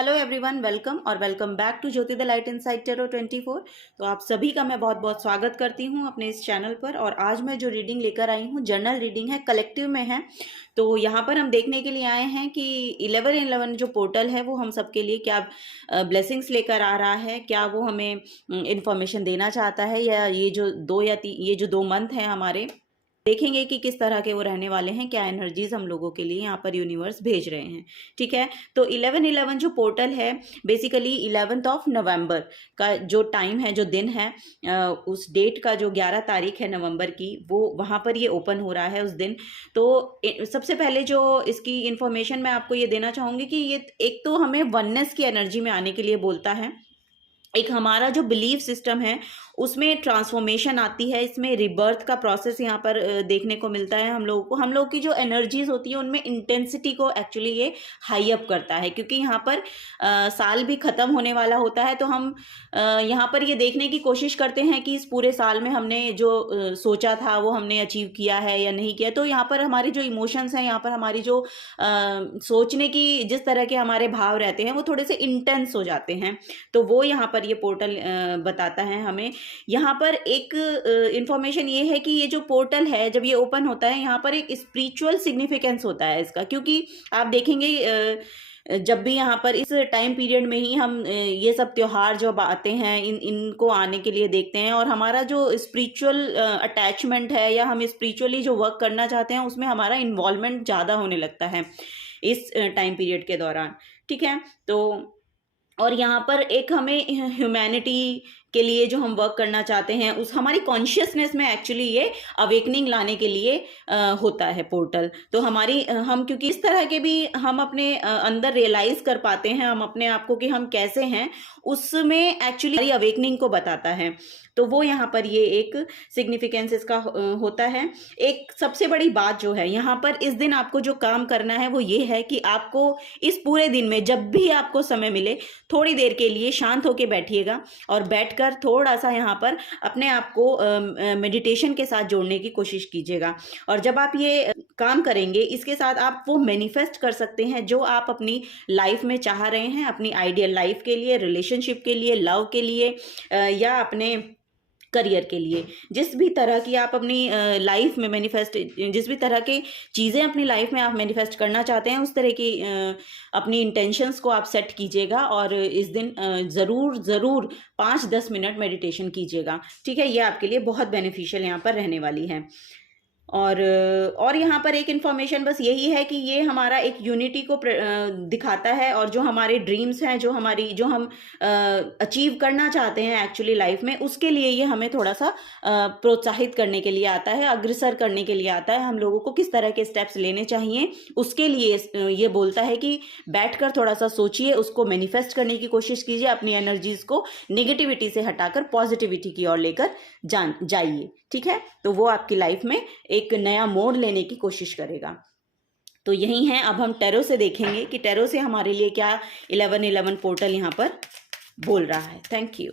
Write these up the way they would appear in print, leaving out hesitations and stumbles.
Hello everyone, welcome और welcome back to Jyoti the light inside tarot 24। तो आप सभी का मैं बहुत बहुत स्वागत करती हूँ अपने इस चैनल पर। और आज मैं जो रीडिंग लेकर आई हूँ जर्नल रीडिंग है, कलेक्टिव में है। तो यहाँ पर हम देखने के लिए आए हैं कि 1111 जो पोर्टल है वो हम सबके लिए क्या ब्लेसिंग्स लेकर आ रहा है, क्या वो हमें इंफॉर्मेशन देना चाहता है, या ये जो 2 मंथ हैं हमारे, देखेंगे कि किस तरह के वो रहने वाले हैं, क्या एनर्जीज हम लोगों के लिए यहाँ पर यूनिवर्स भेज रहे हैं। ठीक है, तो 1111 जो पोर्टल है बेसिकली 11 नवंबर का जो टाइम है, जो दिन है, उस डेट का जो 11 तारीख है नवंबर की, वो वहाँ पर ये ओपन हो रहा है उस दिन। तो सबसे पहले जो इसकी इंफॉर्मेशन मैं आपको ये देना चाहूँगी कि ये एक तो हमें वननेस की एनर्जी में आने के लिए बोलता है। एक हमारा जो बिलीफ सिस्टम है उसमें ट्रांसफॉर्मेशन आती है, इसमें रिबर्थ का प्रोसेस यहाँ पर देखने को मिलता है हम लोगों को। हम लोग की जो एनर्जीज होती है उनमें इंटेंसिटी को एक्चुअली ये हाई अप करता है, क्योंकि यहाँ पर साल भी ख़त्म होने वाला होता है। तो हम यहाँ पर ये देखने की कोशिश करते हैं कि इस पूरे साल में हमने जो सोचा था वो हमने अचीव किया है या नहीं किया। तो यहाँ पर हमारे जो इमोशंस हैं, यहाँ पर हमारी जो सोचने की जिस तरह के हमारे भाव रहते हैं वो थोड़े से इंटेंस हो जाते हैं। तो वो यहाँ पर ये पोर्टल बताता है हमें। यहाँ पर एक इंफॉर्मेशन ये है कि ये जो पोर्टल है जब ये ओपन होता है, यहाँ पर एक स्पिरिचुअल सिग्निफिकेंस होता है इसका, क्योंकि आप देखेंगे जब भी यहाँ पर इस टाइम पीरियड में ही हम ये सब त्योहार जब आते हैं इनको आने के लिए देखते हैं, और हमारा जो स्पिरिचुअल अटैचमेंट है या हम स्पिरिचुअली जो वर्क करना चाहते हैं उसमें हमारा इन्वॉल्वमेंट ज़्यादा होने लगता है इस टाइम पीरियड के दौरान। ठीक है, तो और यहाँ पर एक हमें ह्यूमैनिटी के लिए जो हम वर्क करना चाहते हैं उस हमारी कॉन्शियसनेस में एक्चुअली ये अवेकनिंग लाने के लिए होता है पोर्टल। तो हम क्योंकि इस तरह के भी हम अपने अंदर रियलाइज कर पाते हैं हम अपने आप को कि हम कैसे हैं, उसमें एक्चुअली अवेकनिंग को बताता है। तो वो यहाँ पर ये एक सिग्निफिकेंस इसका होता है। एक सबसे बड़ी बात जो है यहाँ पर इस दिन आपको जो काम करना है वो ये है कि आपको इस पूरे दिन में जब भी आपको समय मिले थोड़ी देर के लिए शांत होकर बैठिएगा और बैठकर थोड़ा सा यहाँ पर अपने आप को मेडिटेशन के साथ जोड़ने की कोशिश कीजिएगा। और जब आप ये काम करेंगे इसके साथ आप वो मैनिफेस्ट कर सकते हैं जो आप अपनी लाइफ में चाह रहे हैं, अपनी आइडियल लाइफ के लिए, रिलेशनशिप के लिए, लव के लिए, या अपने करियर के लिए। जिस भी तरह की आप अपनी लाइफ में जिस भी तरह के चीज़ें अपनी लाइफ में आप मैनिफेस्ट करना चाहते हैं उस तरह की अपनी इंटेंशंस को आप सेट कीजिएगा। और इस दिन ज़रूर 5-10 मिनट मेडिटेशन कीजिएगा। ठीक है, ये आपके लिए बहुत बेनिफिशियल यहाँ पर रहने वाली है। और यहाँ पर एक इन्फॉर्मेशन बस यही है कि ये हमारा एक यूनिटी को दिखाता है, और जो हमारे ड्रीम्स हैं, जो हम अचीव करना चाहते हैं एक्चुअली लाइफ में, उसके लिए ये हमें थोड़ा सा प्रोत्साहित करने के लिए आता है, अग्रसर करने के लिए आता है। हम लोगों को किस तरह के स्टेप्स लेने चाहिए उसके लिए ये बोलता है कि बैठकर थोड़ा सा सोचिए, उसको मैनिफेस्ट करने की कोशिश कीजिए, अपनी एनर्जीज को निगेटिविटी से हटाकर पॉजिटिविटी की ओर लेकर जाइए। ठीक है, तो वो आपकी लाइफ में एक नया मोड़ लेने की कोशिश करेगा। तो यही है, अब हम टैरो से देखेंगे कि टैरो से हमारे लिए क्या 1111 पोर्टल यहाँ पर बोल रहा है। Thank you.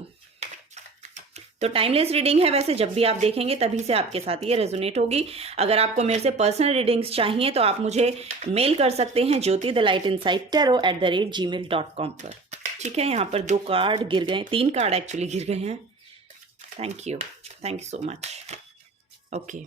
तो टाइमलेस रीडिंग है, वैसे जब भी आप देखेंगे तभी से आपके साथ ये रेजोनेट होगी। अगर आपको मेरे से पर्सनल रीडिंग्स चाहिए तो आप मुझे मेल कर सकते हैं jyotithelightInsidetarot@gmail.com पर। ठीक है, यहाँ पर 2 कार्ड गिर गए, 3 कार्ड एक्चुअली गिर गए हैं। Thank you so much. Okay,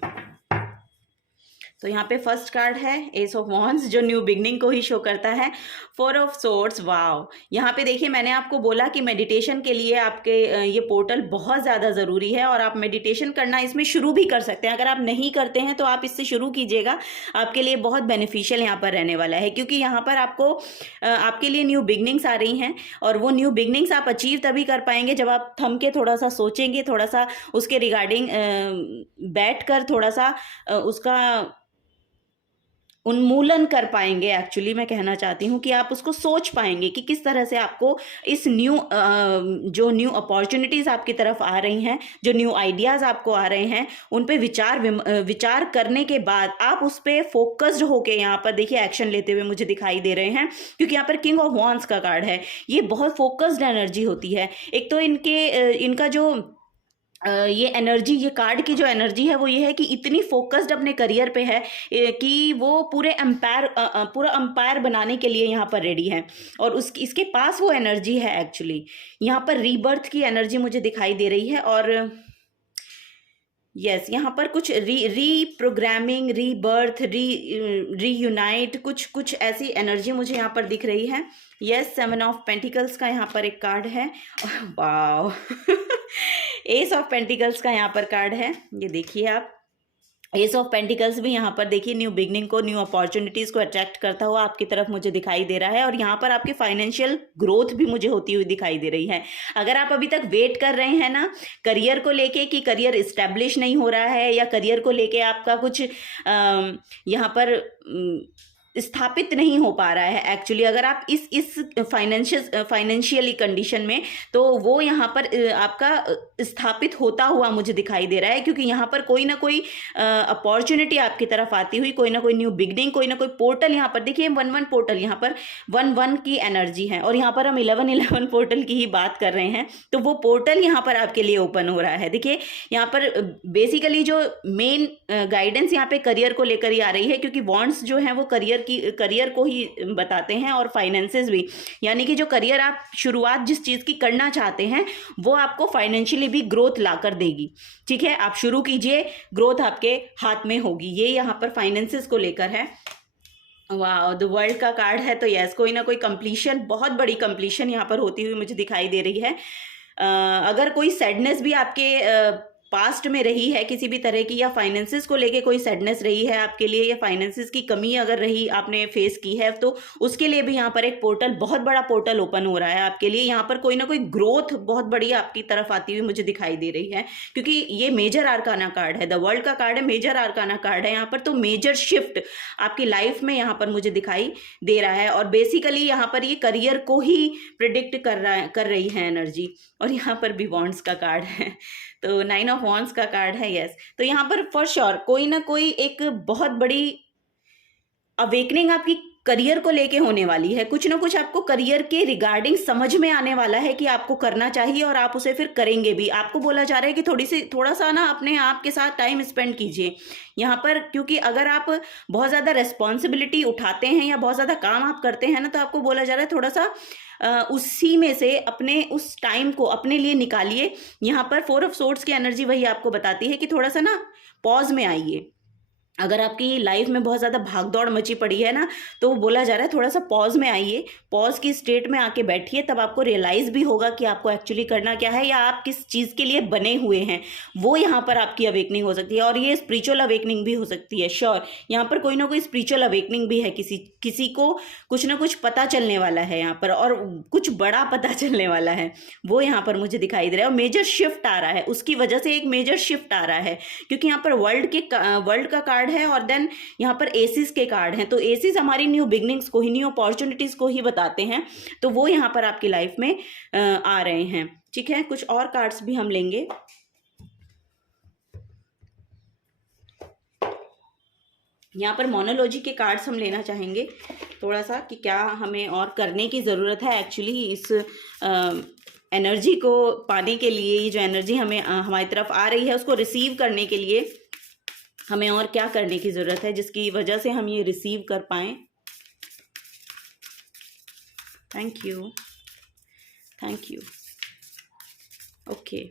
तो यहाँ पे फर्स्ट कार्ड है एस ऑफ वॉन्ड्स, जो न्यू बिगनिंग को ही शो करता है। 4 ऑफ सोर्ड्स, वाव। यहाँ पे देखिए, मैंने आपको बोला कि मेडिटेशन के लिए आपके ये पोर्टल बहुत ज़्यादा ज़रूरी है, और आप मेडिटेशन करना इसमें शुरू भी कर सकते हैं। अगर आप नहीं करते हैं तो आप इससे शुरू कीजिएगा, आपके लिए बहुत बेनिफिशियल यहाँ पर रहने वाला है। क्योंकि यहाँ पर आपके लिए न्यू बिगनिंग्स आ रही हैं, और वो न्यू बिगनिंग्स आप अचीव तभी कर पाएंगे जब आप थम के थोड़ा सा सोचेंगे, थोड़ा सा उसके रिगार्डिंग बैठ कर थोड़ा सा उसका उन्मूलन कर पाएंगे। एक्चुअली मैं कहना चाहती हूँ कि आप उसको सोच पाएंगे कि किस तरह से आपको इस जो न्यू अपॉर्चुनिटीज़ आपकी तरफ आ रही हैं, जो न्यू आइडियाज़ आपको आ रहे हैं, उन पे विचार करने के बाद आप उस पर फोकस्ड होके यहाँ पर देखिए एक्शन लेते हुए मुझे दिखाई दे रहे हैं। क्योंकि यहाँ पर किंग ऑफ वॉन्ड्स का कार्ड है, ये बहुत फोकस्ड एनर्जी होती है। एक तो इनका जो ये एनर्जी, ये कार्ड की जो एनर्जी है वो ये है कि इतनी फोकस्ड अपने करियर पे है कि वो पूरा अंपायर बनाने के लिए यहाँ पर रेडी है, और इसके पास वो एनर्जी है एक्चुअली। यहाँ पर रीबर्थ की एनर्जी मुझे दिखाई दे रही है, और यस यहाँ पर कुछ रीप्रोग्रामिंग, रीबर्थ, रीयूनाइट, कुछ ऐसी एनर्जी मुझे यहाँ पर दिख रही है। यस, 7 ऑफ पेंटिकल्स का यहाँ पर एक कार्ड है। वाओ एस ऑफ पेंटिकल्स का यहाँ पर कार्ड है, ये देखिए आप। एस ऑफ पेंटिकल्स भी यहाँ पर देखिए न्यू बिगनिंग को, न्यू अपॉर्चुनिटीज़ को अट्रैक्ट करता हुआ आपकी तरफ मुझे दिखाई दे रहा है, और यहाँ पर आपकी फाइनेंशियल ग्रोथ भी मुझे होती हुई दिखाई दे रही है। अगर आप अभी तक वेट कर रहे हैं ना करियर को लेके कि करियर इस्टेब्लिश नहीं हो रहा है, या करियर को लेके आपका कुछ यहाँ पर स्थापित नहीं हो पा रहा है एक्चुअली, अगर आप इस फाइनेंशियली कंडीशन में, तो वो यहाँ पर आपका स्थापित होता हुआ मुझे दिखाई दे रहा है, क्योंकि यहाँ पर कोई ना कोई अपॉर्चुनिटी आपकी तरफ आती हुई, कोई ना कोई न्यू बिगनिंग, कोई ना कोई पोर्टल। यहाँ पर देखिए 1-1 पोर्टल, यहाँ पर 1-1 की एनर्जी है, और यहाँ पर हम 11-11 पोर्टल की ही बात कर रहे हैं, तो वो पोर्टल यहाँ पर आपके लिए ओपन हो रहा है। देखिए यहाँ पर बेसिकली जो मेन गाइडेंस यहाँ पे करियर को लेकर ही आ रही है, क्योंकि वॉन्ड्स जो है वो करियर को ही बताते हैं, और फाइनेंसेस भी, यानी कि जो करियर आप शुरुआत जिस चीज़ की करना चाहते हैं वो आपको फाइनेंशियली भी ग्रोथ ला कर देगी। ठीक है, आप शुरू कीजिए, ग्रोथ आपके हाथ में होगी। ये यहाँ पर फाइनेंसेस को लेकर है। वाह, द वर्ल्ड का कार्ड है, तो यस कोई ना कोई कंप्लीशन, बहुत बड़ी कंप्लीशन यहाँ पर होती हुई मुझे दिखाई दे रही है। अगर कोई सैडनेस भी आपके पास्ट में रही है किसी भी तरह की, या फाइनेंसेस को लेके कोई सैडनेस रही है आपके लिए, या फाइनेंसेस की कमी अगर रही आपने फेस की है, तो उसके लिए भी यहाँ पर एक पोर्टल, बहुत बड़ा पोर्टल ओपन हो रहा है आपके लिए। यहाँ पर कोई ना कोई ग्रोथ बहुत बड़ी आपकी तरफ आती हुई मुझे दिखाई दे रही है, क्योंकि ये मेजर आर्काना कार्ड है, द वर्ल्ड का कार्ड है, मेजर आर्काना कार्ड है यहाँ पर। तो मेजर शिफ्ट आपकी लाइफ में यहाँ पर मुझे दिखाई दे रहा है, और बेसिकली यहाँ पर ये करियर को ही प्रिडिक्ट कर रही है एनर्जी। और यहाँ पर भी वॉन्ड्स का कार्ड है, तो 9 ऑफ वॉन्ड्स का कार्ड है। यस, तो यहाँ पर फॉर श्योर कोई ना कोई एक बहुत बड़ी अवेकनिंग आपकी करियर को लेके होने वाली है। कुछ ना कुछ आपको करियर के रिगार्डिंग समझ में आने वाला है कि आपको करना चाहिए, और आप उसे फिर करेंगे भी। आपको बोला जा रहा है कि थोड़ा सा ना अपने आप के साथ टाइम स्पेंड कीजिए यहाँ पर, क्योंकि अगर आप बहुत ज़्यादा रिस्पॉन्सिबिलिटी उठाते हैं या बहुत ज़्यादा काम आप करते हैं ना, तो आपको बोला जा रहा है थोड़ा सा उसी में से अपने उस टाइम को अपने लिए निकालिए। यहाँ पर 4 ऑफ सोर्ड्स की एनर्जी वही आपको बताती है कि थोड़ा सा ना पॉज में आइए। अगर आपकी लाइफ में बहुत ज़्यादा भागदौड़ मची पड़ी है ना, तो बोला जा रहा है थोड़ा सा पॉज में आइए, पॉज की स्टेट में आके बैठिए, तब आपको रियलाइज़ भी होगा कि आपको एक्चुअली करना क्या है, या आप किस चीज़ के लिए बने हुए हैं। वो यहाँ पर आपकी अवेकनिंग हो सकती है, और ये स्पिरिचुअल अवेकनिंग भी हो सकती है। श्योर, यहाँ पर कोई ना कोई स्पिरिचुअल अवेकनिंग भी है, किसी को कुछ ना कुछ पता चलने वाला है यहाँ पर, और कुछ बड़ा पता चलने वाला है, वो यहाँ पर मुझे दिखाई दे रहा है। और मेजर शिफ्ट आ रहा है, उसकी वजह से एक मेजर शिफ्ट आ रहा है, क्योंकि यहाँ पर वर्ल्ड का कार्ड है, और देन यहाँ पर एसिस के कार्ड हैं। तो एसिस हमारी न्यू बिगनिंग्स को ही, न्यू अपॉर्चुनिटीज को ही बताते हैं, तो वो यहाँ पर आपकी लाइफ में आ रहे हैं। ठीक है, कुछ और कार्ड्स भी हम लेंगे। यहाँ पर मोनोलॉजी के कार्ड्स हम लेना चाहेंगे थोड़ा सा, कि क्या हमें और करने की ज़रूरत है एक्चुअली इस एनर्जी को पाने के लिए। ये जो एनर्जी हमें हमारी तरफ आ रही है उसको रिसीव करने के लिए हमें और क्या करने की ज़रूरत है, जिसकी वजह से हम ये रिसीव कर पाएँ। Thank you, thank you. Okay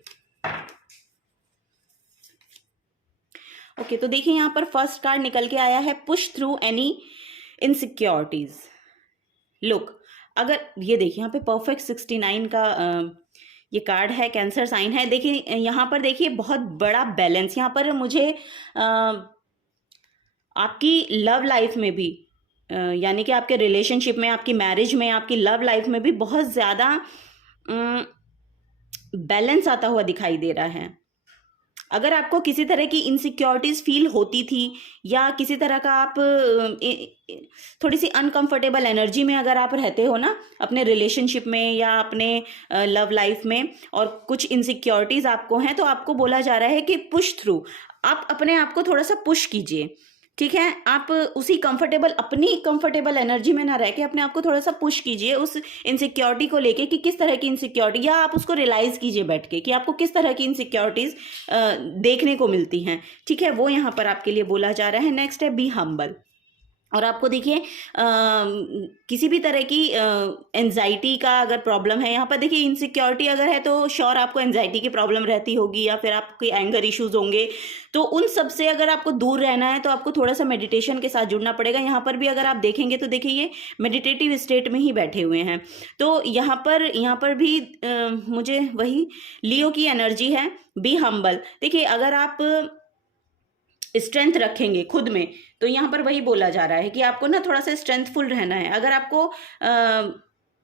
okay, तो देखिए यहाँ पर फर्स्ट कार्ड निकल के आया है, push through any insecurities. Look, अगर ये देखिए यहाँ पे परफेक्ट 69 का ये कार्ड है, कैंसर साइन है। देखिए यहाँ पर देखिए बहुत बड़ा बैलेंस यहाँ पर मुझे आपकी लव लाइफ में भी, यानी कि आपके रिलेशनशिप में, आपकी मैरिज में, आपकी लव लाइफ में भी बहुत ज़्यादा बैलेंस आता हुआ दिखाई दे रहा है। अगर आपको किसी तरह की इनसिक्योरिटीज़ फील होती थी, या किसी तरह का आप थोड़ी सी अनकंफर्टेबल एनर्जी में अगर आप रहते हो ना अपने रिलेशनशिप में या अपने लव लाइफ में, और कुछ इनसिक्योरिटीज़ आपको हैं, तो आपको बोला जा रहा है कि पुश थ्रू, आप अपने आप को थोड़ा सा पुश कीजिए। ठीक है, आप उसी कंफर्टेबल, अपनी कंफर्टेबल एनर्जी में ना रह के अपने आप को थोड़ा सा पुश कीजिए उस इनसिक्योरिटी को लेके कि किस तरह की इनसिक्योरिटी, या आप उसको रियलाइज कीजिए बैठ के कि आपको किस तरह की इनसिक्योरिटीज देखने को मिलती हैं। ठीक है, वो यहाँ पर आपके लिए बोला जा रहा है। नेक्स्ट है बी हम्बल। और आपको देखिए किसी भी तरह की एंजाइटी का अगर प्रॉब्लम है, यहाँ पर देखिए इनसिक्योरिटी अगर है तो श्योर आपको एंजाइटी की प्रॉब्लम रहती होगी, या फिर आपके एंगर इश्यूज होंगे। तो उन सब से अगर आपको दूर रहना है तो आपको थोड़ा सा मेडिटेशन के साथ जुड़ना पड़ेगा। यहाँ पर भी अगर आप देखेंगे तो देखिए ये मेडिटेटिव स्टेट में ही बैठे हुए हैं। तो यहाँ पर भी मुझे वही लियो की एनर्जी है, बी हम्बल। देखिए अगर आप स्ट्रेंथ रखेंगे खुद में तो यहाँ पर वही बोला जा रहा है कि आपको ना थोड़ा सा स्ट्रेंथफुल रहना है। अगर आपको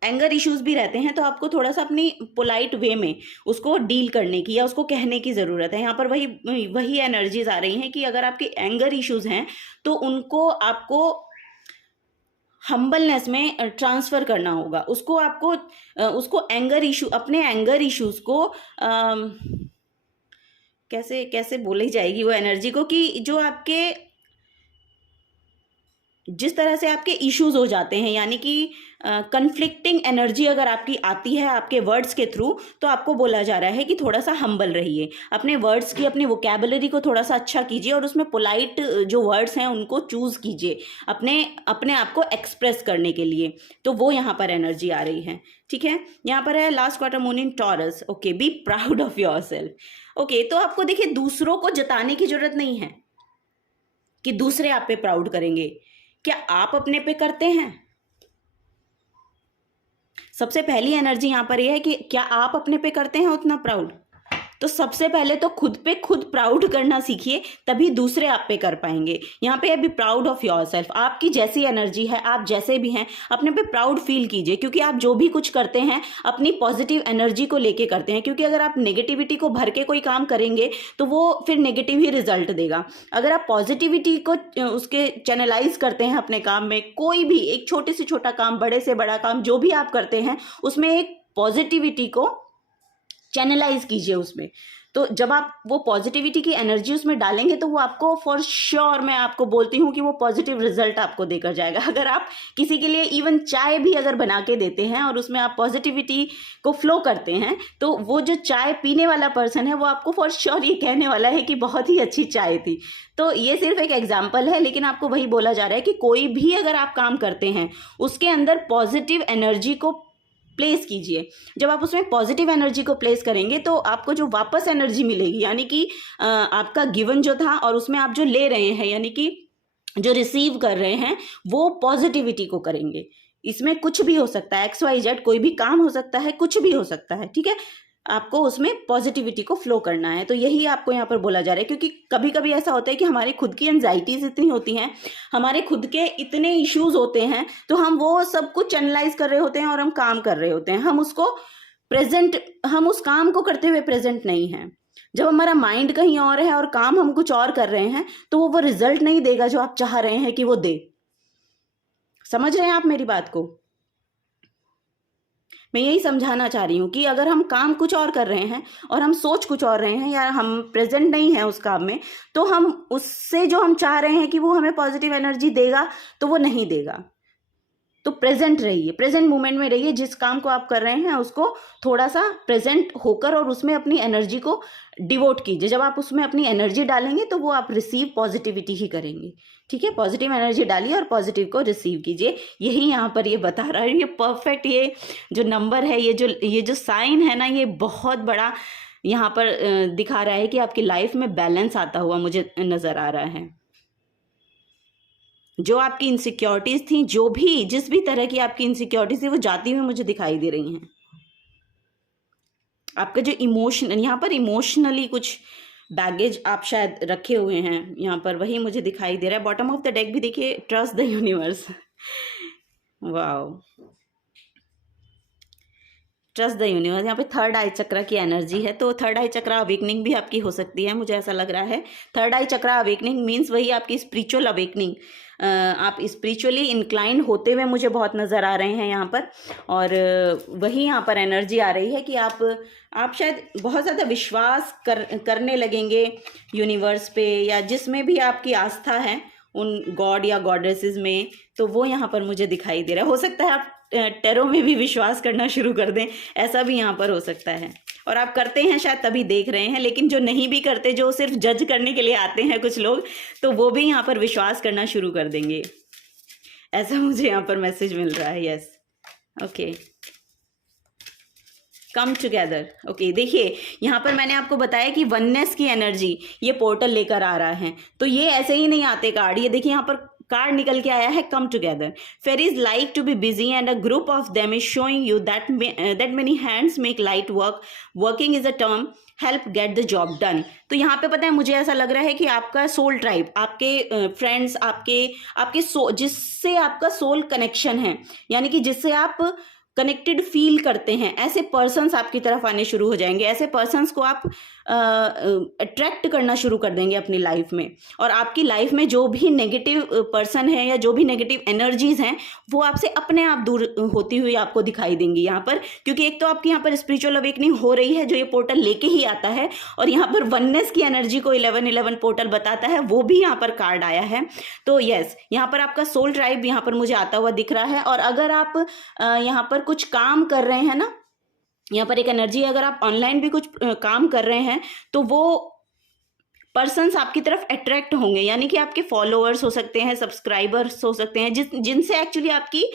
एंगर इश्यूज भी रहते हैं तो आपको थोड़ा सा अपनी पोलाइट वे में उसको डील करने की या उसको कहने की ज़रूरत है। यहाँ पर वही एनर्जीज आ रही हैं कि अगर आपके एंगर इश्यूज हैं तो उनको आपको हम्बलनेस में ट्रांसफ़र करना होगा। उसको एंगर इशू, अपने एंगर इश्यूज को कैसे बोली जाएगी वो एनर्जी को, कि जो आपके जिस तरह से आपके इश्यूज हो जाते हैं, यानी कि कन्फ्लिक्टिंग एनर्जी अगर आपकी आती है आपके वर्ड्स के थ्रू, तो आपको बोला जा रहा है कि थोड़ा सा हम्बल रहिए, अपने वर्ड्स की, अपनी वोकैबुलरी को थोड़ा सा अच्छा कीजिए और उसमें पोलाइट जो वर्ड्स हैं उनको चूज़ कीजिए अपने आप को एक्सप्रेस करने के लिए। तो वो यहाँ पर एनर्जी आ रही है। ठीक है, यहाँ पर है last quarter moon in taurus. Okay, be proud of your self. Okay, तो आपको देखिए दूसरों को जताने की जरूरत नहीं है कि दूसरे आप पे प्राउड करेंगे। क्या आप अपने पे करते हैं? सबसे पहली एनर्जी यहां पर यह है कि क्या आप अपने पे करते हैं उतना प्राउड? तो सबसे पहले तो खुद पे खुद प्राउड करना सीखिए, तभी दूसरे आप पे कर पाएंगे। यहाँ पे be proud of your self. आपकी जैसी एनर्जी है, आप जैसे भी हैं, अपने पे प्राउड फील कीजिए, क्योंकि आप जो भी कुछ करते हैं अपनी पॉजिटिव एनर्जी को लेके करते हैं। क्योंकि अगर आप नेगेटिविटी को भर के कोई काम करेंगे तो वो फिर नेगेटिव ही रिजल्ट देगा। अगर आप पॉजिटिविटी को उसके चैनलाइज करते हैं अपने काम में, कोई भी एक छोटे से छोटा काम, बड़े से बड़ा काम जो भी आप करते हैं, उसमें एक पॉजिटिविटी को चैनलाइज कीजिए उसमें। तो जब आप वो पॉजिटिविटी की एनर्जी उसमें डालेंगे तो वो आपको फॉर श्योर, मैं आपको बोलती हूँ कि वो पॉजिटिव रिजल्ट आपको देकर जाएगा। अगर आप किसी के लिए इवन चाय भी अगर बना के देते हैं और उसमें आप पॉजिटिविटी को फ्लो करते हैं, तो वो जो चाय पीने वाला पर्सन है वो आपको फॉर श्योर ये कहने वाला है कि बहुत ही अच्छी चाय थी। तो ये सिर्फ एक एग्जाम्पल है, लेकिन आपको वही बोला जा रहा है कि कोई भी अगर आप काम करते हैं उसके अंदर पॉजिटिव एनर्जी को प्लेस कीजिए। जब आप उसमें पॉजिटिव एनर्जी को प्लेस करेंगे तो आपको जो वापस एनर्जी मिलेगी, यानी कि आपका गिवन जो था और उसमें आप जो ले रहे हैं, यानी कि जो रिसीव कर रहे हैं, वो पॉजिटिविटी को करेंगे। इसमें कुछ भी हो सकता है, XYZ कोई भी काम हो सकता है, कुछ भी हो सकता है। ठीक है, आपको उसमें पॉजिटिविटी को फ्लो करना है। तो यही आपको यहाँ पर बोला जा रहा है, क्योंकि कभी कभी ऐसा होता है कि हमारी खुद की एंजाइटीज इतनी होती हैं, हमारे खुद के इतने इश्यूज होते हैं, तो हम वो सब कुछ चैनलाइज कर रहे होते हैं और हम काम कर रहे होते हैं, हम उस काम को करते हुए प्रेजेंट नहीं हैं। जब हमारा माइंड कहीं और है और काम हम कुछ और कर रहे हैं, तो वो रिजल्ट नहीं देगा जो आप चाह रहे हैं कि वो दे। समझ रहे हैं आप मेरी बात को? मैं यही समझाना चाह रही हूँ कि अगर हम काम कुछ और कर रहे हैं और हम सोच कुछ और रहे हैं, या हम प्रेजेंट नहीं है उस काम में, तो हम उससे जो हम चाह रहे हैं कि वो हमें पॉजिटिव एनर्जी देगा, तो वो नहीं देगा। तो प्रेजेंट रहिए, प्रेजेंट मोमेंट में रहिए। जिस काम को आप कर रहे हैं उसको थोड़ा सा प्रेजेंट होकर और उसमें अपनी एनर्जी को डिवोट कीजिए। जब आप उसमें अपनी एनर्जी डालेंगे तो वो आप रिसीव पॉजिटिविटी ही करेंगे। ठीक है, पॉजिटिव एनर्जी डालिए और पॉजिटिव को रिसीव कीजिए। यही यहाँ पर ये बता रहा है। ये परफेक्ट, ये जो नंबर है, ये जो साइन है ना, ये बहुत बड़ा यहाँ पर दिखा रहा है कि आपकी लाइफ में बैलेंस आता हुआ मुझे नज़र आ रहा है। जो आपकी इनसिक्योरिटीज थी, जिस भी तरह की आपकी इनसिक्योरिटीज थी, वो जाती हुई मुझे दिखाई दे रही हैं। आपका जो यहाँ पर इमोशनली कुछ बैगेज आप शायद रखे हुए हैं, यहाँ पर वही मुझे दिखाई दे रहा है। बॉटम ऑफ द डेक भी देखिए, trust the universe. Wow, trust the universe. यहाँ पे थर्ड आई चक्रा की एनर्जी है, तो थर्ड आई चक्रा अवेकनिंग भी आपकी हो सकती है, मुझे ऐसा लग रहा है। थर्ड आई चक्रा अवेकनिंग मीन्स वही आपकी स्पिरिचुअल अवेकनिंग। आप स्पिरिचुअली इंक्लाइन होते हुए मुझे बहुत नज़र आ रहे हैं यहाँ पर। और वही यहाँ पर एनर्जी आ रही है कि आप शायद बहुत ज़्यादा विश्वास करने लगेंगे यूनिवर्स पे, या जिसमें भी आपकी आस्था है उन गॉड या गॉडेसेस में, तो वो यहाँ पर मुझे दिखाई दे रहा है। हो सकता है आप टैरो में भी विश्वास करना शुरू कर दें, ऐसा भी यहाँ पर हो सकता है। और आप करते हैं शायद तभी देख रहे हैं, लेकिन जो नहीं भी करते, जो सिर्फ जज करने के लिए आते हैं कुछ लोग, तो वो भी यहाँ पर विश्वास करना शुरू कर देंगे, ऐसा मुझे यहाँ पर मैसेज मिल रहा है। Yes, okay, come together. Okay, देखिए यहाँ पर मैंने आपको बताया कि वननेस की एनर्जी ये पोर्टल लेकर आ रहा है। तो ये ऐसे ही नहीं आते कार्ड, ये देखिए यहाँ पर कार्ड निकल के आया है, come together. Fairies like to be busy and a group of them is showing you that many hands make light work, working is a term, help get the job done. तो यहाँ पे पता है मुझे ऐसा लग रहा है कि आपका सोल ट्राइब, आपके फ्रेंड्स, आपके जिससे आपका सोल कनेक्शन है, यानी कि जिससे आप कनेक्टेड फील करते हैं, ऐसे पर्सन्स आपकी तरफ आने शुरू हो जाएंगे। ऐसे पर्सन्स को आप अट्रैक्ट करना शुरू कर देंगे अपनी लाइफ में, और आपकी लाइफ में जो भी नेगेटिव पर्सन है या जो भी नेगेटिव एनर्जीज हैं वो आपसे अपने आप दूर होती हुई आपको दिखाई देंगी यहाँ पर। क्योंकि एक तो आपकी यहाँ पर स्पिरिचुअल अवेकनिंग हो रही है जो ये पोर्टल लेके ही आता है, और यहाँ पर वननेस की एनर्जी को 1111 पोर्टल बताता है, वो भी यहाँ पर कार्ड आया है। तो यस, यहाँ पर आपका सोल ट्राइब यहाँ पर मुझे आता हुआ दिख रहा है। और अगर आप यहाँ पर कुछ काम कर रहे हैं ना, यहाँ पर एक एनर्जी, अगर आप ऑनलाइन भी कुछ काम कर रहे हैं तो वो पर्सन्स आपकी तरफ अट्रैक्ट होंगे, यानी कि आपके फॉलोअर्स हो सकते हैं, सब्सक्राइबर्स हो सकते हैं, जिनसे एक्चुअली आपकी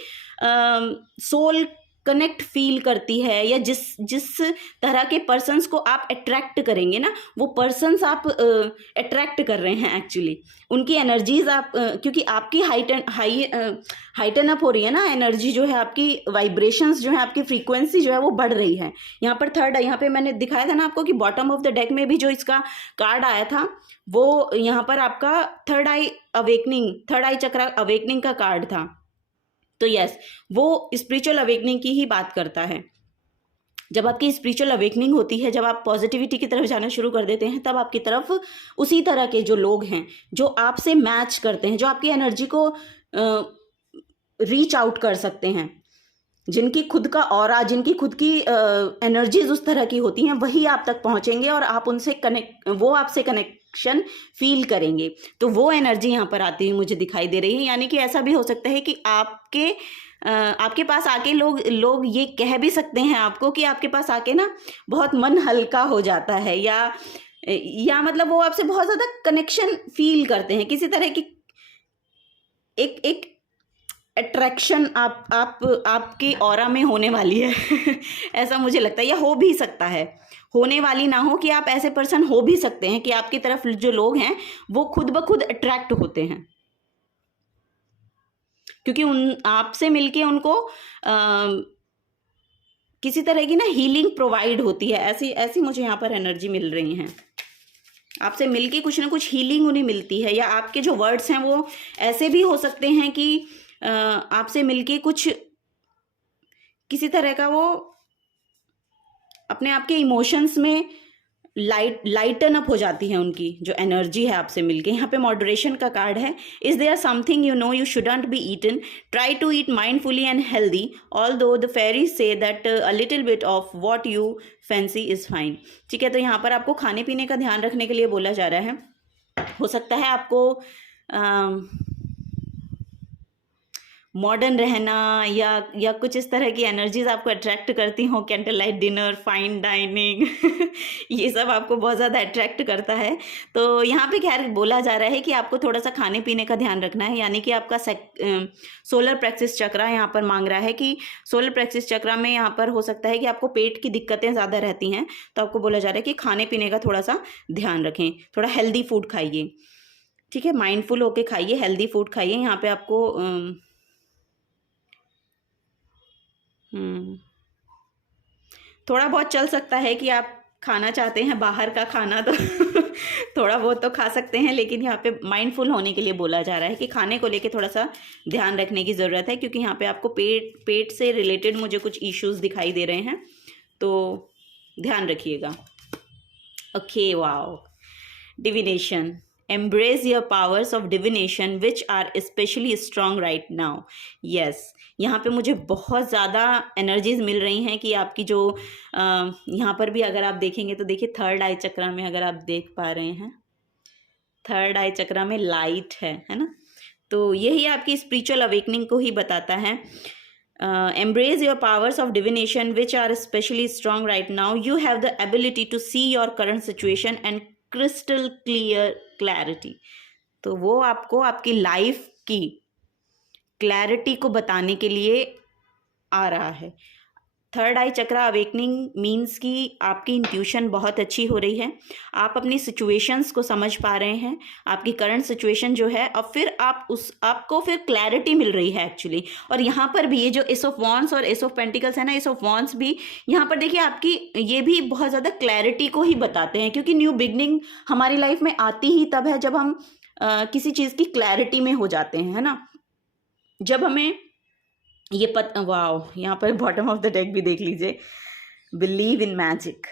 सोल कनेक्ट फील करती है, या जिस तरह के पर्सन्स को आप अट्रैक्ट करेंगे ना, वो पर्सन्स आप अट्रैक्ट कर रहे हैं एक्चुअली, उनकी एनर्जीज आप क्योंकि आपकी हाइटन अप हो रही है ना एनर्जी, जो है आपकी वाइब्रेशंस जो है, आपकी फ्रीक्वेंसी जो है वो बढ़ रही है। यहाँ पर थर्ड, यहाँ पे मैंने दिखाया था ना आपको कि बॉटम ऑफ द डेक में भी जो इसका कार्ड आया था वो यहाँ पर आपका थर्ड आई चक्र अवेकनिंग का कार्ड था। तो यस, वो स्पिरिचुअल अवेकनिंग की ही बात करता है। जब आपकी स्पिरिचुअल अवेकनिंग होती है, जब आप पॉजिटिविटी की तरफ जाना शुरू कर देते हैं, तब आपकी तरफ उसी तरह के जो लोग हैं जो आपसे मैच करते हैं, जो आपकी एनर्जी को रीच आउट कर सकते हैं, जिनकी खुद का ऑरा, जिनकी खुद की एनर्जीज उस तरह की होती हैं, वही आप तक पहुंचेंगे और आप उनसे वो आपसे कनेक्शन फील करेंगे। तो वो एनर्जी यहाँ पर आती हुई मुझे दिखाई दे रही है। यानी कि ऐसा भी हो सकता है कि आपके पास आके लोग ये कह भी सकते हैं आपको कि आपके पास आके ना बहुत मन हल्का हो जाता है, या मतलब वो आपसे बहुत ज़्यादा कनेक्शन फील करते हैं, किसी तरह की एक अट्रैक्शन आपके ऑरा में होने वाली है ऐसा मुझे लगता है, या हो भी सकता है, होने वाली ना हो, कि आप ऐसे पर्सन हो भी सकते हैं कि आपकी तरफ जो लोग हैं वो खुद ब खुद अट्रैक्ट होते हैं, क्योंकि आपसे मिलके उनको किसी तरह की ना हीलिंग प्रोवाइड होती है। ऐसी मुझे यहाँ पर एनर्जी मिल रही है, आपसे मिलके कुछ ना कुछ हीलिंग उन्हें मिलती है, या आपके जो वर्ड्स हैं वो ऐसे भी हो सकते हैं कि आपसे मिलके कुछ किसी तरह का वो अपने आप के इमोशंस में लाइटन अप हो जाती है, उनकी जो एनर्जी है आपसे मिलके। यहाँ पे मॉडरेशन का कार्ड है। Is there something you know you shouldn't be eaten, try to eat mindfully and healthy, although the fairies say that a little bit of what you fancy is fine. ठीक है, तो यहाँ पर आपको खाने पीने का ध्यान रखने के लिए बोला जा रहा है। हो सकता है आपको मॉडर्न रहना या कुछ इस तरह की एनर्जीज आपको अट्रैक्ट करती हो, candle light dinner, fine dining ये सब आपको बहुत ज़्यादा अट्रैक्ट करता है। तो यहाँ पे खैर बोला जा रहा है कि आपको थोड़ा सा खाने पीने का ध्यान रखना है, यानी कि आपका सोलर प्लेक्सिस चक्र यहाँ पर मांग रहा है कि सोलर प्लेक्सिस चक्र में यहाँ पर हो सकता है कि आपको पेट की दिक्कतें ज़्यादा रहती हैं, तो आपको बोला जा रहा है कि खाने पीने का थोड़ा सा ध्यान रखें, थोड़ा हेल्दी फूड खाइए। ठीक है, माइंडफुल होके खाइए, हेल्दी फूड खाइए। यहाँ पे आपको थोड़ा बहुत चल सकता है कि आप खाना चाहते हैं बाहर का खाना, तो थोड़ा बहुत तो खा सकते हैं, लेकिन यहाँ पे माइंडफुल होने के लिए बोला जा रहा है कि खाने को लेके थोड़ा सा ध्यान रखने की ज़रूरत है, क्योंकि यहाँ पे आपको पेट से रिलेटेड मुझे कुछ इश्यूज दिखाई दे रहे हैं, तो ध्यान रखिएगा। Okay, wow, divination, embrace your powers of divination which are especially strong right now। yes, यहाँ पे मुझे बहुत ज़्यादा एनर्जीज मिल रही हैं कि आपकी जो यहाँ पर भी अगर आप देखेंगे तो देखिए थर्ड आई चक्र में, अगर आप देख पा रहे हैं, थर्ड आई चक्र में लाइट है ना, तो यही आपकी स्पिरिचुअल अवेकनिंग को ही बताता है। Embrace your powers of divination which are especially strong right now. You have the ability to see your current situation and crystal clear clarity. तो वो आपको आपकी लाइफ की क्लैरिटी को बताने के लिए आ रहा है। थर्ड आई चक्रा अवेकनिंग मीन्स कि आपकी इंट्यूशन बहुत अच्छी हो रही है, आप अपनी सिचुएशंस को समझ पा रहे हैं, आपकी करंट सिचुएशन जो है, अब फिर आपको फिर क्लैरिटी मिल रही है एक्चुअली। और यहाँ पर भी ये जो एस ऑफ वॉन्ड्स और एस ऑफ पेंटिकल्स है ना, एस ऑफ वॉन्ड्स भी यहाँ पर देखिए आपकी ये भी बहुत ज़्यादा क्लैरिटी को ही बताते हैं, क्योंकि न्यू बिगनिंग हमारी लाइफ में आती ही तब है जब हम किसी चीज़ की क्लैरिटी में हो जाते हैं, है ना। जब हमें ये वाओ, यहाँ पर बॉटम ऑफ द डेक भी देख लीजिए, बिलीव इन मैजिक।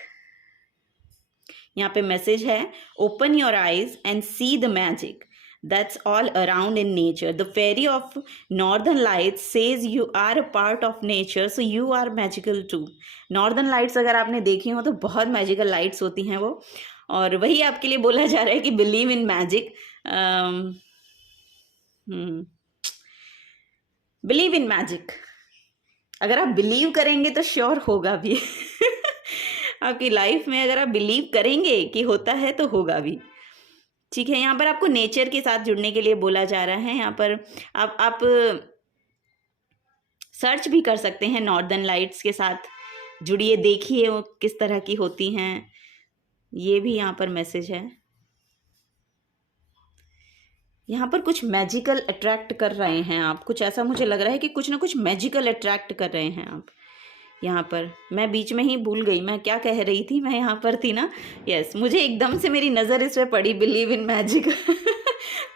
यहाँ पे मैसेज है, open your eyes and see the magic that's all around in nature. The fairy of northern lights says you are a part of nature, so you are magical too. Northern lights अगर आपने देखी हो तो बहुत magical lights होती हैं वो, और वही आपके लिए बोला जा रहा है कि believe in magic. Believe in magic, अगर आप बिलीव करेंगे तो श्योर होगा भी आपकी लाइफ में अगर आप बिलीव करेंगे कि होता है तो होगा भी, ठीक है। यहाँ पर आपको नेचर के साथ जुड़ने के लिए बोला जा रहा है। यहाँ पर आप सर्च भी कर सकते हैं, नॉर्दर्न लाइट्स के साथ जुड़िए, देखिए वो किस तरह की होती हैं, ये भी यहाँ पर मैसेज है। यहाँ पर कुछ मैजिकल अट्रैक्ट कर रहे हैं आप, कुछ ऐसा मुझे लग रहा है कि कुछ ना कुछ मैजिकल अट्रैक्ट कर रहे हैं आप। यहाँ पर मैं बीच में ही भूल गई मैं क्या कह रही थी, मैं यहाँ पर थी ना, यस, मुझे एकदम से मेरी नज़र इस पर पड़ी, बिलीव इन मैजिक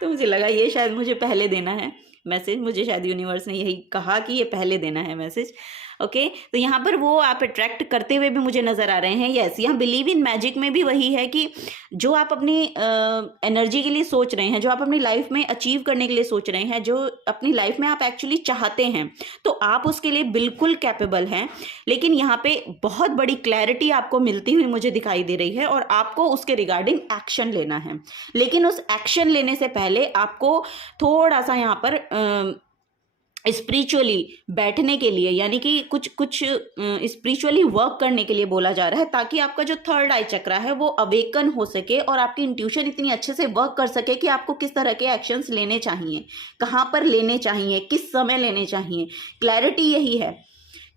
तो मुझे लगा ये शायद मुझे पहले देना है मैसेज, मुझे शायद यूनिवर्स ने यही कहा कि ये पहले देना है मैसेज। ओके, तो यहाँ पर वो आप अट्रैक्ट करते हुए भी मुझे नज़र आ रहे हैं। यस, यहाँ बिलीव इन मैजिक में भी वही है कि जो आप अपनी एनर्जी के लिए सोच रहे हैं, जो आप अपनी लाइफ में अचीव करने के लिए सोच रहे हैं, जो अपनी लाइफ में आप एक्चुअली चाहते हैं, तो आप उसके लिए बिल्कुल कैपेबल हैं। लेकिन यहाँ पे बहुत बड़ी क्लैरिटी आपको मिलती हुई मुझे दिखाई दे रही है और आपको उसके रिगार्डिंग एक्शन लेना है। लेकिन उस एक्शन लेने से पहले आपको थोड़ा सा यहाँ पर स्पिरिचुअली बैठने के लिए, यानी कि कुछ स्पिरिचुअली वर्क करने के लिए बोला जा रहा है, ताकि आपका जो थर्ड आई चक्रा है वो अवेकन हो सके और आपकी इंट्यूशन इतनी अच्छे से वर्क कर सके कि आपको किस तरह के एक्शंस लेने चाहिए, कहाँ पर लेने चाहिए, किस समय लेने चाहिए। क्लैरिटी यही है,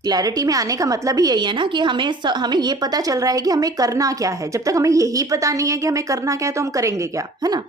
क्लैरिटी में आने का मतलब ही यही है ना कि हमें ये पता चल रहा है कि हमें करना क्या है। जब तक हमें यही पता नहीं है कि हमें करना क्या है तो हम करेंगे क्या, है ना।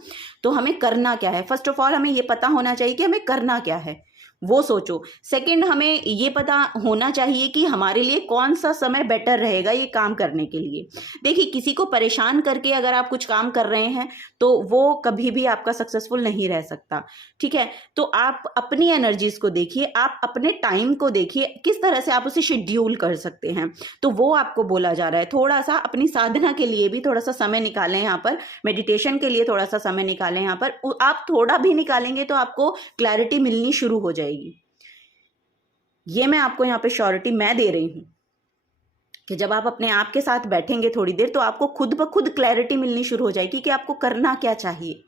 तो हमें करना क्या है, फर्स्ट ऑफ ऑल हमें ये पता होना चाहिए कि हमें करना क्या है, वो सोचो। सेकंड, हमें ये पता होना चाहिए कि हमारे लिए कौन सा समय बेटर रहेगा ये काम करने के लिए। देखिए, किसी को परेशान करके अगर आप कुछ काम कर रहे हैं तो वो कभी भी आपका सक्सेसफुल नहीं रह सकता, ठीक है। तो आप अपनी एनर्जीज को देखिए, आप अपने टाइम को देखिए, किस तरह से आप उसे शेड्यूल कर सकते हैं, तो वो आपको बोला जा रहा है। थोड़ा सा अपनी साधना के लिए भी थोड़ा सा समय निकालें, यहाँ पर मेडिटेशन के लिए थोड़ा सा समय निकालें। यहाँ पर आप थोड़ा भी निकालेंगे तो आपको क्लैरिटी मिलनी शुरू हो जाएगी। ये मैं आपको यहाँ पे श्योरिटी मैं दे रही हूं कि जब आप अपने आप के साथ बैठेंगे थोड़ी देर तो आपको खुद ब खुद क्लैरिटी मिलनी शुरू हो जाएगी कि आपको करना क्या चाहिए,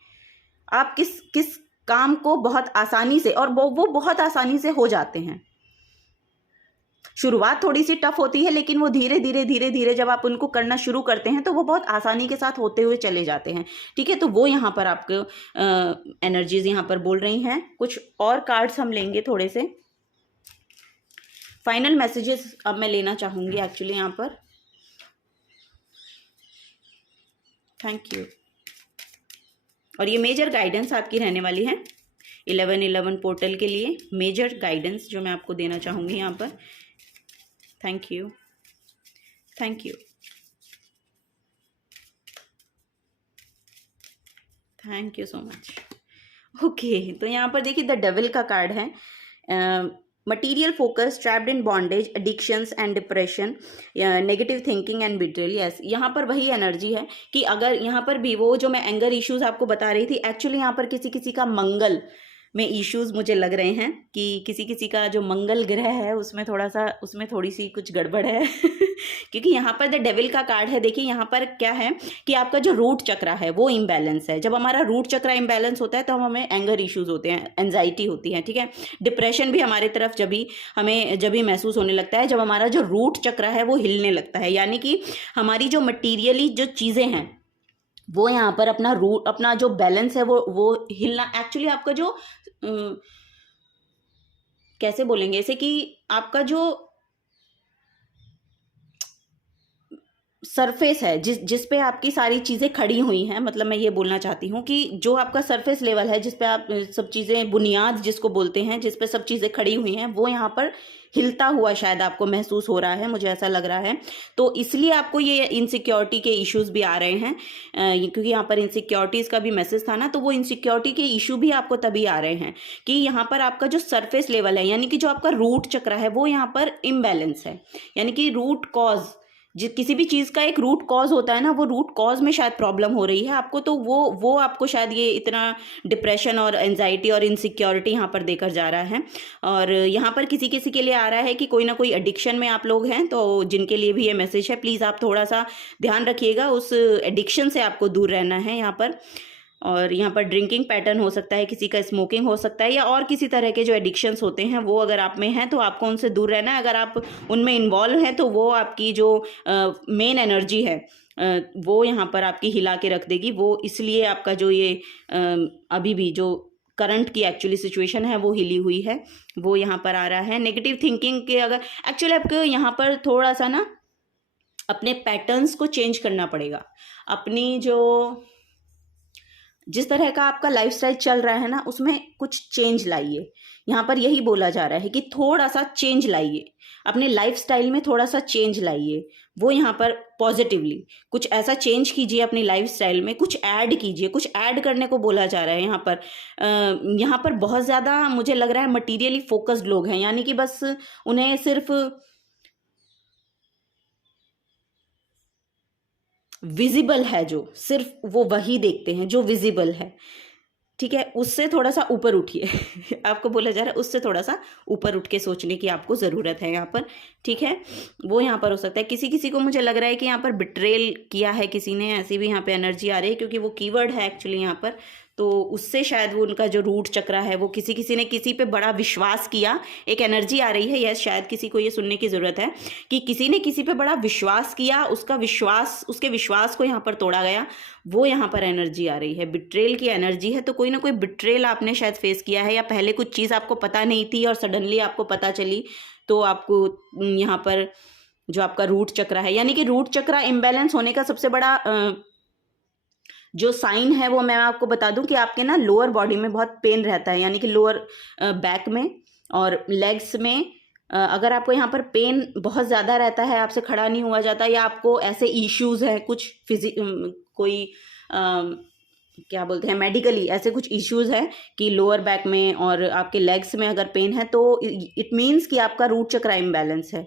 आप किस काम को बहुत आसानी से, और वो बहुत आसानी से हो जाते हैं। शुरुआत थोड़ी सी टफ होती है, लेकिन वो धीरे धीरे जब आप उनको करना शुरू करते हैं तो वो बहुत आसानी के साथ होते हुए चले जाते हैं, ठीक है। तो वो यहाँ पर आपको एनर्जीज यहाँ पर बोल रही हैं। कुछ और कार्ड्स हम लेंगे थोड़े से, फाइनल मैसेजेस अब मैं लेना चाहूंगी एक्चुअली यहाँ पर। Thank you. और ये मेजर गाइडेंस आपकी रहने वाली है 1111 पोर्टल के लिए, मेजर गाइडेंस जो मैं आपको देना चाहूंगी यहाँ पर। Thank you, thank you, thank you so much. Okay, तो यहाँ पर देखिए द डेविल का कार्ड है। Material focus, trapped in bondage, addictions and depression, negative thinking and betrayal. Yes, यहाँ पर वही एनर्जी है कि अगर यहाँ पर भी वो जो मैं एंगर इश्यूज आपको बता रही थी, एक्चुअली यहाँ पर किसी का मंगल में इश्यूज मुझे लग रहे हैं कि किसी किसी का जो मंगल ग्रह है उसमें थोड़ा सा, उसमें थोड़ी सी कुछ गड़बड़ है क्योंकि यहाँ पर द डेविल का कार्ड है। देखिए यहाँ पर क्या है कि आपका जो रूट चक्रा है वो इम्बैलेंस है। जब हमारा रूट चक्रा इम्बैलेंस होता है तो हमें एंगर इश्यूज होते हैं, एंजाइटी होती है, ठीक है। डिप्रेशन भी हमारे तरफ जब भी महसूस होने लगता है जब हमारा जो रूट चक्रा है वो हिलने लगता है, यानी कि हमारी जो मटीरियली जो चीज़ें हैं वो यहाँ पर अपना जो बैलेंस है वो हिलना। एक्चुअली आपका जो कैसे बोलेंगे ऐसे कि आपका जो सरफेस है जिस पे आपकी सारी चीज़ें खड़ी हुई हैं, मतलब मैं ये बोलना चाहती हूँ कि जो आपका सरफेस लेवल है जिस पे आप सब चीज़ें, बुनियाद जिसको बोलते हैं, जिस पे सब चीज़ें खड़ी हुई हैं, वो यहाँ पर हिलता हुआ शायद आपको महसूस हो रहा है, मुझे ऐसा लग रहा है। तो इसलिए आपको ये इनसिक्योरिटी के इश्यूज भी आ रहे हैं, क्योंकि यहाँ पर इनसिक्योरिटीज़ का भी मैसेज था ना, तो वो इनसिक्योरिटी के इशू भी आपको तभी आ रहे हैं कि यहाँ पर आपका जो सरफेस लेवल है, यानी कि जो आपका रूट चक्र है वो यहाँ पर इम्बैलेंस है। यानी कि रूट कॉज, किसी भी चीज़ का एक रूट कॉज होता है ना, वो रूट कॉज में शायद प्रॉब्लम हो रही है आपको, तो वो आपको शायद ये इतना डिप्रेशन और एंजाइटी और इनसिक्योरिटी यहाँ पर देकर जा रहा है। और यहाँ पर किसी किसी के लिए आ रहा है कि कोई ना कोई एडिक्शन में आप लोग हैं, तो जिनके लिए भी ये मैसेज है, प्लीज़ आप थोड़ा सा ध्यान रखिएगा, उस एडिक्शन से आपको दूर रहना है यहाँ पर। और यहाँ पर ड्रिंकिंग पैटर्न हो सकता है, किसी का स्मोकिंग हो सकता है, या और किसी तरह के जो एडिक्शंस होते हैं वो अगर आप में हैं तो आपको उनसे दूर रहना है। अगर आप उनमें इन्वॉल्व हैं तो वो आपकी जो मेन एनर्जी है वो यहाँ पर आपकी हिला के रख देगी। वो इसलिए आपका जो ये अभी भी जो करंट की एक्चुअली सिचुएशन है वो हिली हुई है, वो यहाँ पर आ रहा है। नेगेटिव थिंकिंग के अगर एक्चुअली आपको यहाँ पर थोड़ा सा ना अपने पैटर्न्स को चेंज करना पड़ेगा। अपनी जो जिस तरह का आपका लाइफस्टाइल चल रहा है ना उसमें कुछ चेंज लाइए। यहाँ पर यही बोला जा रहा है कि थोड़ा सा चेंज लाइए, अपने लाइफस्टाइल में थोड़ा सा चेंज लाइए। वो यहाँ पर पॉजिटिवली कुछ ऐसा चेंज कीजिए अपनी लाइफस्टाइल में, कुछ ऐड कीजिए, कुछ ऐड करने को बोला जा रहा है यहाँ पर। यहाँ पर बहुत ज़्यादा मुझे लग रहा है मटीरियली फोकस्ड लोग हैं, यानी कि बस उन्हें सिर्फ विजिबल है, जो सिर्फ वो वही देखते हैं जो विजिबल है, ठीक है। उससे थोड़ा सा ऊपर उठिए आपको बोला जा रहा है उससे थोड़ा सा ऊपर उठ के सोचने की आपको ज़रूरत है यहाँ पर, ठीक है। वो यहाँ पर हो सकता है किसी किसी को, मुझे लग रहा है कि यहाँ पर बिट्रेल किया है किसी ने, ऐसी भी यहाँ पे एनर्जी आ रही है, क्योंकि वो कीवर्ड है एक्चुअली यहाँ पर। तो उससे शायद वो उनका जो रूट चक्रा है वो किसी ने किसी पे बड़ा विश्वास किया, एक एनर्जी आ रही है। यस, शायद किसी को ये सुनने की ज़रूरत है कि किसी ने किसी पे बड़ा विश्वास किया, उसके विश्वास को यहाँ पर तोड़ा गया, वो यहाँ पर एनर्जी आ रही है। बिट्रेल की एनर्जी है, तो कोई ना कोई बिट्रेल आपने शायद फेस किया है, या पहले कुछ चीज़ आपको पता नहीं थी और सडनली आपको पता चली, तो आपको यहाँ पर जो आपका रूट चक्रा है, यानी कि रूट चक्रा इम्बैलेंस होने का सबसे बड़ा जो साइन है वो मैं आपको बता दूं कि आपके ना लोअर बॉडी में बहुत पेन रहता है, यानी कि लोअर बैक में और लेग्स में अगर आपको यहाँ पर पेन बहुत ज़्यादा रहता है, आपसे खड़ा नहीं हुआ जाता, या आपको ऐसे इश्यूज है कुछ कोई क्या बोलते हैं मेडिकली ऐसे कुछ इश्यूज है कि लोअर बैक में और आपके लेग्स में अगर पेन है, तो इट मीन्स कि आपका रूट चक्रा इम्बैलेंस है।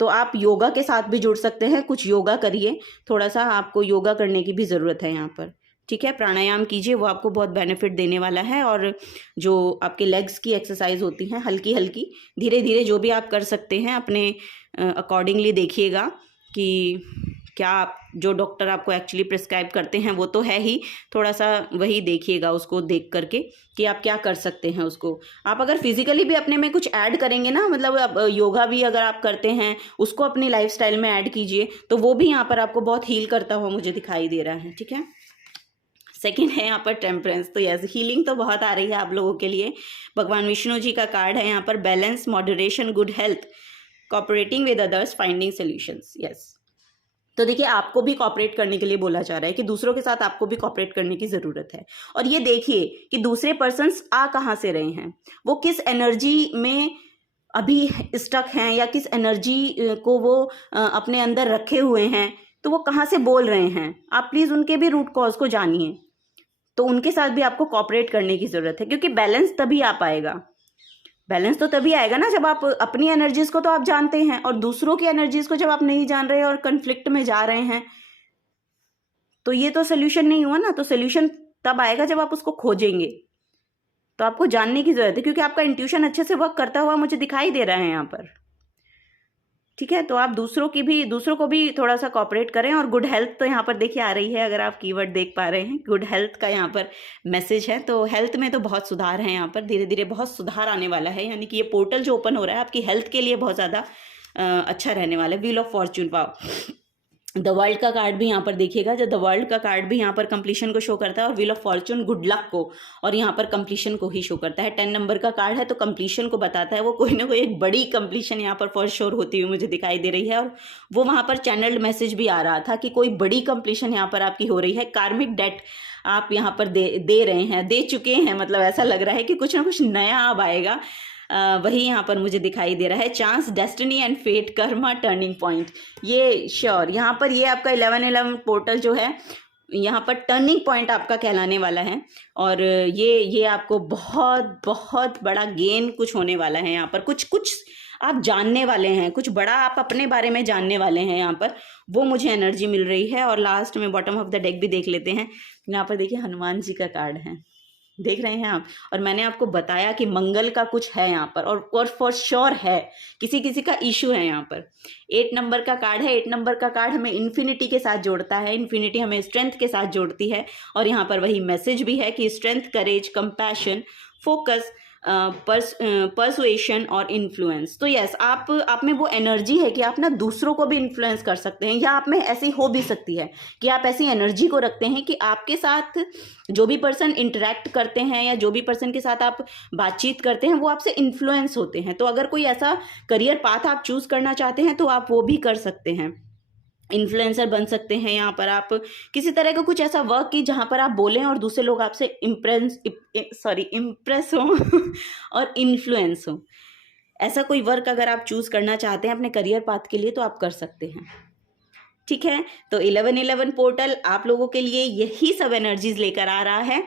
तो आप योगा के साथ भी जुड़ सकते हैं, कुछ योगा करिए, थोड़ा सा आपको योगा करने की भी ज़रूरत है यहाँ पर, ठीक है। प्राणायाम कीजिए, वो आपको बहुत बेनिफिट देने वाला है। और जो आपके लेग्स की एक्सरसाइज होती हैं हल्की हल्की धीरे धीरे जो भी आप कर सकते हैं अपने अकॉर्डिंगली देखिएगा कि क्या जो डॉक्टर आपको एक्चुअली प्रिस्क्राइब करते हैं वो तो है ही, थोड़ा सा वही देखिएगा उसको देख करके कि आप क्या कर सकते हैं उसको। आप अगर फिजिकली भी अपने में कुछ ऐड करेंगे ना, मतलब योगा भी अगर आप करते हैं उसको अपनी लाइफस्टाइल में ऐड कीजिए, तो वो भी यहाँ पर आपको बहुत हील करता हुआ मुझे दिखाई दे रहा है, ठीक है। सेकेंड है यहाँ पर टेम्परेंस। तो यस, हीलिंग तो बहुत आ रही है आप लोगों के लिए। भगवान विष्णु जी का कार्ड है यहाँ पर, balance, moderation, good health, cooperating with others, finding solutions. Yes, तो देखिए आपको भी कॉपरेट करने के लिए बोला जा रहा है कि दूसरों के साथ आपको भी कॉपरेट करने की ज़रूरत है। और ये देखिए कि दूसरे पर्सन्स आ कहाँ से रहे हैं, वो किस एनर्जी में अभी स्टक हैं, या किस एनर्जी को वो अपने अंदर रखे हुए हैं, तो वो कहाँ से बोल रहे हैं। आप प्लीज़ उनके भी रूट कॉज को जानिए, तो उनके साथ भी आपको कॉपरेट करने की ज़रूरत है, क्योंकि बैलेंस तभी आ पाएगा। बैलेंस तो तभी आएगा ना जब आप अपनी एनर्जीज को तो आप जानते हैं, और दूसरों की एनर्जीज को जब आप नहीं जान रहे और कन्फ्लिक्ट में जा रहे हैं, तो ये तो सोल्यूशन नहीं हुआ ना। तो सोल्यूशन तब आएगा जब आप उसको खोजेंगे, तो आपको जानने की ज़रूरत है, क्योंकि आपका इंट्यूशन अच्छे से वर्क करता हुआ मुझे दिखाई दे रहा है यहाँ पर। ठीक है, तो आप दूसरों को भी थोड़ा सा कॉपरेट करें। और गुड हेल्थ तो यहाँ पर देखिए आ रही है, अगर आप कीवर्ड देख पा रहे हैं, गुड हेल्थ का यहाँ पर मैसेज है। तो हेल्थ में तो बहुत सुधार है, यहाँ पर धीरे धीरे बहुत सुधार आने वाला है, यानी कि ये पोर्टल जो ओपन हो रहा है आपकी हेल्थ के लिए बहुत ज़्यादा अच्छा रहने वाला है। Wheel of Fortune, wow, the world का कार्ड भी यहाँ पर देखिएगा, जब द वर्ल्ड का कार्ड भी यहाँ पर कंप्लीशन को शो करता है और wheel of Fortune good luck को और यहाँ पर कंप्लीशन को ही शो करता है। 10 नंबर का कार्ड है तो कंप्लीशन को बताता है, वो कोई ना कोई एक बड़ी कंप्लीशन यहाँ पर फॉर श्योर होती हुई मुझे दिखाई दे रही है। और वो वहाँ पर चैनल्ड मैसेज भी आ रहा था कि कोई बड़ी कंप्लीशन यहाँ पर आपकी हो रही है। कार्मिक डेट आप यहाँ पर दे रहे हैं, दे चुके हैं, मतलब ऐसा लग रहा है कि कुछ ना कुछ नया अब आएगा, वही यहाँ पर मुझे दिखाई दे रहा है। Chance, destiny and fate, karma, turning point, ये श्योर यहाँ पर ये आपका 11-11 पोर्टल जो है यहाँ पर टर्निंग पॉइंट आपका कहलाने वाला है। और ये आपको बहुत बहुत बड़ा गेन कुछ होने वाला है। यहाँ पर कुछ आप जानने वाले हैं, कुछ बड़ा आप अपने बारे में जानने वाले हैं यहाँ पर, वो मुझे एनर्जी मिल रही है। और लास्ट में बॉटम ऑफ द डेक भी देख लेते हैं। यहाँ पर देखिए हनुमान जी का कार्ड है, देख रहे हैं आप। और मैंने आपको बताया कि मंगल का कुछ है यहाँ पर, और फॉर श्योर है, किसी किसी का इशू है यहाँ पर। 8 नंबर का कार्ड है। 8 नंबर का कार्ड हमें इन्फिनिटी के साथ जोड़ता है, इन्फिनिटी हमें स्ट्रेंथ के साथ जोड़ती है। और यहाँ पर वही मैसेज भी है कि स्ट्रेंथ, करेज, कंपैशन, फोकस, परसुएशन और इन्फ्लुएंस। तो यस, आप में वो एनर्जी है कि आप ना दूसरों को भी इन्फ्लुएंस कर सकते हैं, या आप में ऐसी हो भी सकती है कि आप ऐसी एनर्जी को रखते हैं कि आपके साथ जो भी पर्सन इंटरेक्ट करते हैं या जो भी पर्सन के साथ आप बातचीत करते हैं वो आपसे इन्फ्लुएंस होते हैं। तो अगर कोई ऐसा करियर पाथ आप चूज करना चाहते हैं तो आप वो भी कर सकते हैं, इन्फ्लुएंसर बन सकते हैं। यहाँ पर आप किसी तरह का कुछ ऐसा वर्क की जहाँ पर आप बोलें और दूसरे लोग आपसे इम्प्रेस हो और इन्फ्लुएंस हो। ऐसा कोई वर्क अगर आप चूज़ करना चाहते हैं अपने करियर पाथ के लिए तो आप कर सकते हैं। ठीक है, तो 11-11 पोर्टल आप लोगों के लिए यही सब एनर्जीज लेकर आ रहा है।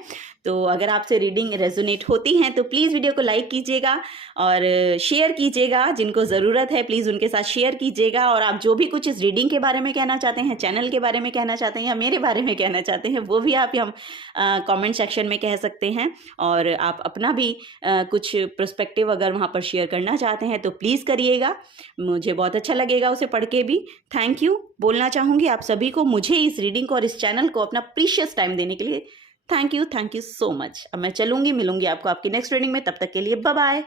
तो अगर आपसे रीडिंग रेजोनेट होती हैं तो प्लीज़ वीडियो को लाइक कीजिएगा और शेयर कीजिएगा, जिनको ज़रूरत है प्लीज़ उनके साथ शेयर कीजिएगा। और आप जो भी कुछ इस रीडिंग के बारे में कहना चाहते हैं, चैनल के बारे में कहना चाहते हैं या मेरे बारे में कहना चाहते हैं, वो भी आप हम कमेंट सेक्शन में कह सकते हैं। और आप अपना भी कुछ पर्सपेक्टिव अगर वहाँ पर शेयर करना चाहते हैं तो प्लीज़ करिएगा, मुझे बहुत अच्छा लगेगा उसे पढ़ के भी। थैंक यू बोलना चाहूँगी आप सभी को, मुझे इस रीडिंग को और इस चैनल को अपना प्रीशियस टाइम देने के लिए। Thank you so much. अब मैं चलूँगी, मिलूंगी आपको आपकी नेक्स्ट रीडिंग में, तब तक के लिए बाय बाय।